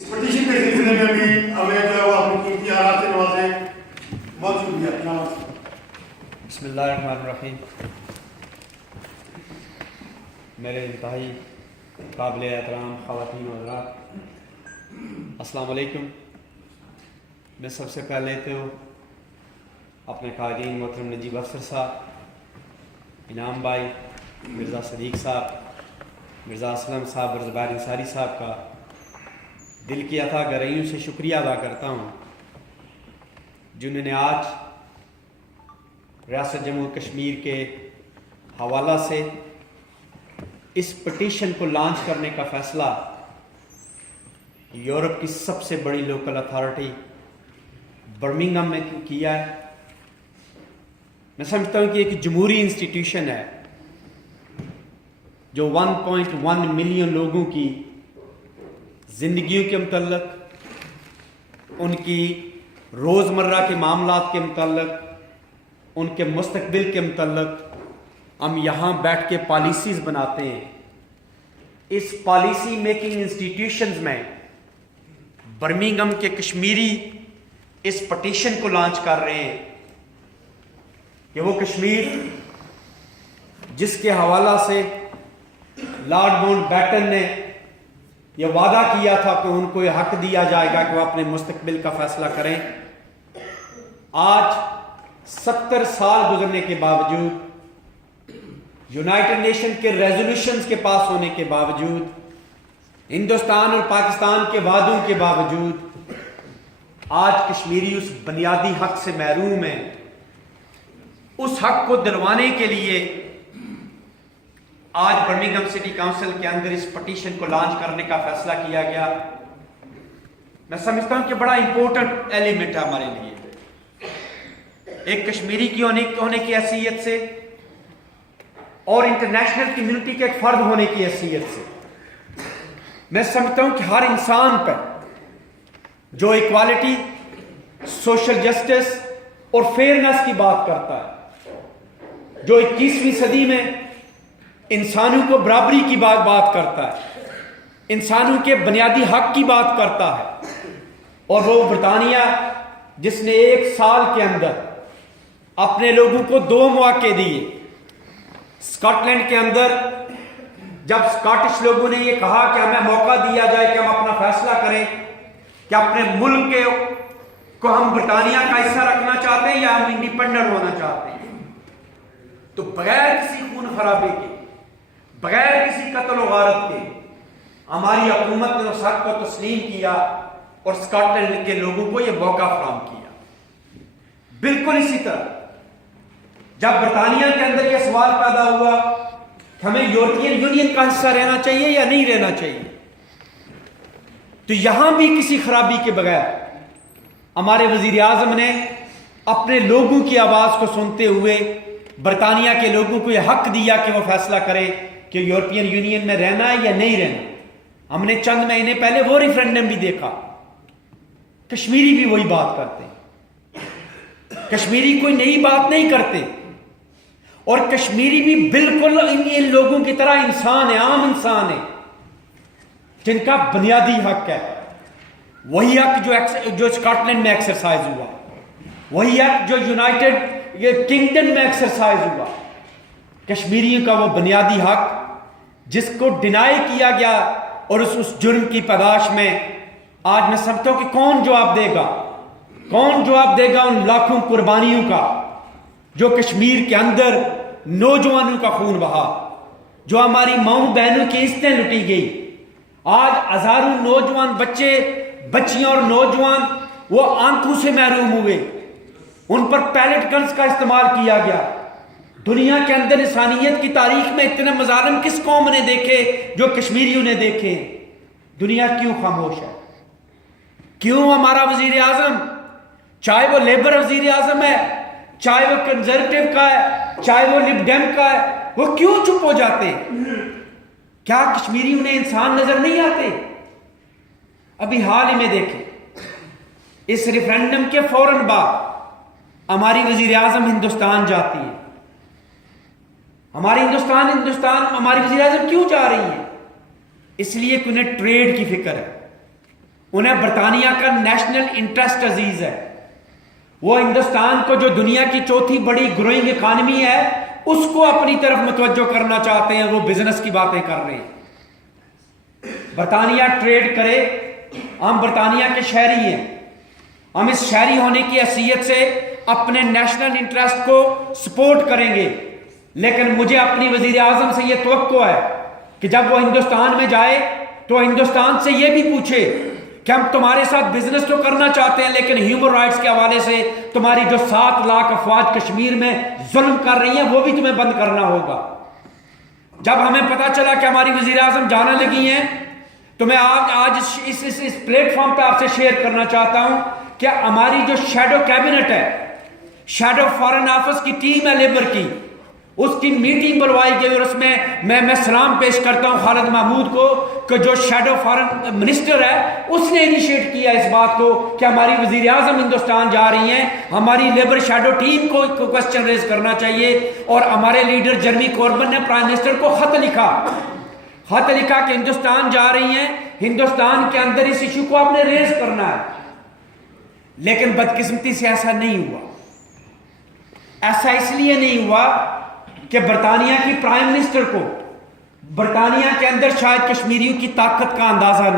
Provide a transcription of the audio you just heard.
Petition کے سلسلے میں بھی ہمیں جو ہے وہ اپنی قیمتی آرات سے نوازے موجود ہے. بسم اللہ الرحمن الرحیم. میرے انتہائی قابل احترام خواتین و حضرات، السلام علیکم. میں سب سے پہلے تو اپنے قائدین محترم نجیب افسر صاحب، انعام بھائی، مرزا صدیق صاحب، مرزا اسلم صاحب اور زبیر انصاری صاحب کا دل کی عطا گرائیوں سے شکریہ ادا کرتا ہوں، جنہوں نے آج ریاست جموں کشمیر کے حوالہ سے اس پٹیشن کو لانچ کرنے کا فیصلہ یورپ کی سب سے بڑی لوکل اتھارٹی برمنگھم میں کیا ہے. میں سمجھتا ہوں کہ ایک جمہوری انسٹیٹیوشن ہے جو 1.1 ملین لوگوں کی زندگیوں کے متعلق، ان کی روزمرہ کے معاملات کے متعلق، ان کے مستقبل کے متعلق ہم یہاں بیٹھ کے پالیسیز بناتے ہیں. اس پالیسی میکنگ انسٹیٹیوشنز میں برمنگھم کے کشمیری اس پٹیشن کو لانچ کر رہے ہیں کہ وہ کشمیر جس کے حوالہ سے لارڈ ماؤنٹ بیٹن نے یہ وعدہ کیا تھا کہ ان کو یہ حق دیا جائے گا کہ وہ اپنے مستقبل کا فیصلہ کریں، آج 70 سال گزرنے کے باوجود، یونائٹڈ نیشن کے ریزولوشنز کے پاس ہونے کے باوجود، ہندوستان اور پاکستان کے وعدوں کے باوجود، آج کشمیری اس بنیادی حق سے محروم ہے. اس حق کو دلوانے کے لیے آج برمنگھم سٹی کونسل کے اندر اس پٹیشن کو لانچ کرنے کا فیصلہ کیا گیا. میں سمجھتا ہوں کہ بڑا امپورٹنٹ ایلیمنٹ ہے ہمارے لیے، ایک کشمیری کی ہونے کی حیثیت سے اور انٹرنیشنل کمیونٹی کے ایک فرد ہونے کی حیثیت سے. میں سمجھتا ہوں کہ ہر انسان پر جو ایکوالٹی، سوشل جسٹس اور فیئرنس کی بات کرتا ہے، جو 21ویں صدی میں انسانوں کو برابری کی بات کرتا ہے، انسانوں کے بنیادی حق کی بات کرتا ہے، اور وہ برطانیہ جس نے 1 سال کے اندر اپنے لوگوں کو 2 مواقع دیے. اسکاٹ لینڈ کے اندر جب اسکاٹش لوگوں نے یہ کہا کہ ہمیں موقع دیا جائے کہ ہم اپنا فیصلہ کریں کہ اپنے ملک کو ہم برطانیہ کا حصہ رکھنا چاہتے ہیں یا ہم انڈیپینڈنٹ ہونا چاہتے ہیں، تو بغیر کسی خون خرابے کے، بغیر کسی قتل و غارت کے ہماری حکومت نے اس حق کو تسلیم کیا اور اسکاٹ لینڈ کے لوگوں کو یہ موقع فراہم کیا. بالکل اسی طرح جب برطانیہ کے اندر یہ سوال پیدا ہوا کہ ہمیں یورپین یونین کا حصہ رہنا چاہیے یا نہیں رہنا چاہیے، تو یہاں بھی کسی خرابی کے بغیر ہمارے وزیر اعظم نے اپنے لوگوں کی آواز کو سنتے ہوئے برطانیہ کے لوگوں کو یہ حق دیا کہ وہ فیصلہ کرے کہ یورپین یونین میں رہنا ہے یا نہیں رہنا. ہم نے چند مہینے پہلے وہ ریفرینڈم بھی دیکھا. کشمیری بھی وہی بات کرتے ہیں، کشمیری کوئی نئی بات نہیں کرتے، اور کشمیری بھی بالکل ان لوگوں کی طرح انسان ہے، عام انسان ہے، جن کا بنیادی حق ہے. وہی حق جو اسکاٹ لینڈ میں ایکسرسائز ہوا، وہی حق جو یونائٹڈ کنگڈم میں ایکسرسائز ہوا. کشمیریوں کا وہ بنیادی حق جس کو ڈینائی کیا گیا، اور اس جرم کی پاداش میں آج میں سمجھتا ہوں کہ کون جواب دے گا ان لاکھوں قربانیوں کا جو کشمیر کے اندر نوجوانوں کا خون بہا، جو ہماری ماؤں بہنوں کی عزتیں لٹی گئی. آج ہزاروں نوجوان بچیاں اور نوجوان وہ آنکھوں سے محروم ہوئے، ان پر پیلٹ گنز کا استعمال کیا گیا. دنیا کے اندر انسانیت کی تاریخ میں اتنے مظالم کس قوم نے دیکھے جو کشمیریوں نے دیکھے؟ دنیا کیوں خاموش ہے؟ کیوں ہمارا وزیر اعظم، چاہے وہ لیبر وزیر اعظم ہے، چاہے وہ کنزرویٹو کا ہے، چاہے وہ لبڈیم کا ہے، وہ کیوں چپ ہو جاتے ہیں؟ کیا کشمیری انہیں انسان نظر نہیں آتے؟ ابھی حال ہی میں دیکھیں، اس ریفرینڈم کے فوراً بعد ہماری وزیر اعظم ہندوستان جاتی ہے. ہماری وزیر اعظم کیوں جا رہی ہیں؟ اس لیے کہ انہیں ٹریڈ کی فکر ہے، انہیں برطانیہ کا نیشنل انٹرسٹ عزیز ہے. وہ ہندوستان کو جو دنیا کی چوتھی بڑی گروئنگ اکانومی ہے اس کو اپنی طرف متوجہ کرنا چاہتے ہیں. وہ بزنس کی باتیں کر رہے ہیں. برطانیہ ٹریڈ کرے, ہم برطانیہ کے شہری ہیں, ہم اس شہری ہونے کی حیثیت سے اپنے نیشنل انٹرسٹ کو سپورٹ کریں گے, لیکن مجھے اپنی وزیر اعظم سے یہ توقع ہے کہ جب وہ ہندوستان میں جائے تو ہندوستان سے یہ بھی پوچھے کہ ہم تمہارے ساتھ بزنس تو کرنا چاہتے ہیں لیکن ہیومن رائٹس کے حوالے سے تمہاری جو 7 لاکھ افواج کشمیر میں ظلم کر رہی ہیں وہ بھی تمہیں بند کرنا ہوگا. جب ہمیں پتا چلا کہ ہماری وزیر اعظم جانے لگی ہیں تو میں آج اس پلیٹ فارم پہ آپ سے شیئر کرنا چاہتا ہوں کہ ہماری جو شیڈو کیبنٹ ہے, شیڈو فارن آفس کی ٹیم ہے لیبر کی, اس کی میٹنگ بلوائی گئی اور اس میں میں سلام پیش کرتا ہوں خالد محمود کو کہ جو شیڈو فارن منسٹر ہے اس نے انیشیٹ کیا اس بات کو کہ ہماری وزیر اعظم ہندوستان جا رہی ہیں, ہماری لیبر شیڈو ٹیم کو کوسچن ریز کرنا چاہیے. اور ہمارے لیڈر جرمی کوربن نے پرائم منسٹر کو خط لکھا کہ ہندوستان جا رہی ہیں, ہندوستان کے اندر اس ایشو کو آپ نے ریز کرنا ہے. لیکن بدقسمتی سے ایسا نہیں ہوا. ایسا اس لیے نہیں ہوا کہ برطانیہ کی پرائم منسٹر کو برطانیہ کے اندر شاید کشمیریوں کی طاقت کا اندازہ نہیں